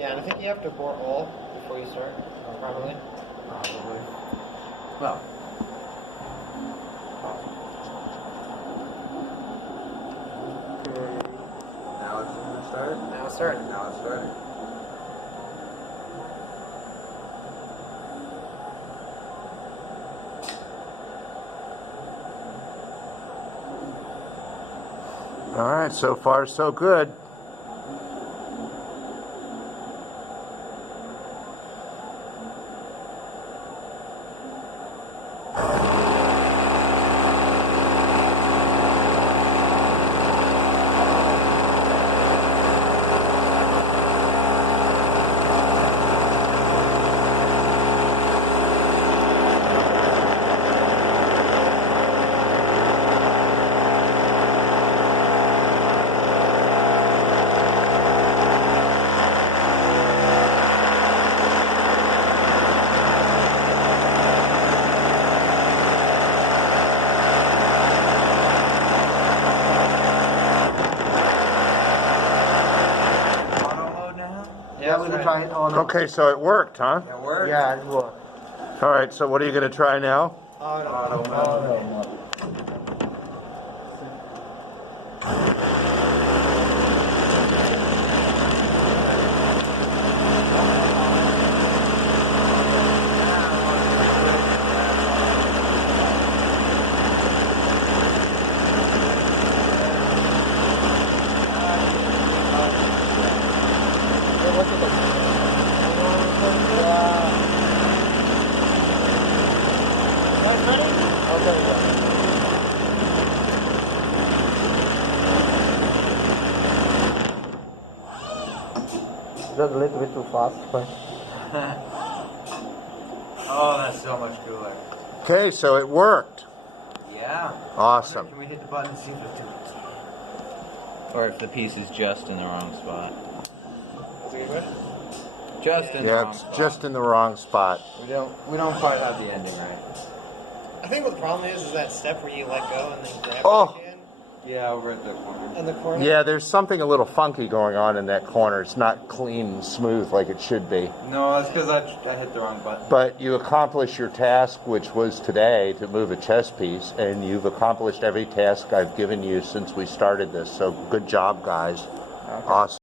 Yeah, and I think you have to bore all before you start, probably. Probably. Well. Okay. Now it's going to start? Now it's starting. Now it's starting. All right, so far so good. Yeah, we can try it on. Okay, so it worked, huh? It worked? Yeah, it worked. All right, so what are you going to try now? No. Just a little bit too fast, but Oh, that's so much cooler. Okay, so it worked. Yeah. Awesome. Can we hit the button and see if it's doing it? Or if the piece is just in the wrong spot. that's a good question. Just in the Yeah, wrong it's spot. just in the wrong spot. We don't quite have the ending right. I think what the problem is that step where you let go and then grab Oh. it again Yeah, over at the corner. in the corner. Yeah, there's something a little funky going on in that corner. It's not clean and smooth like it should be. No, that's because I hit the wrong button. But you accomplished your task, which was today to move a chess piece, and you've accomplished every task I've given you since we started this. So good job, guys. Awesome.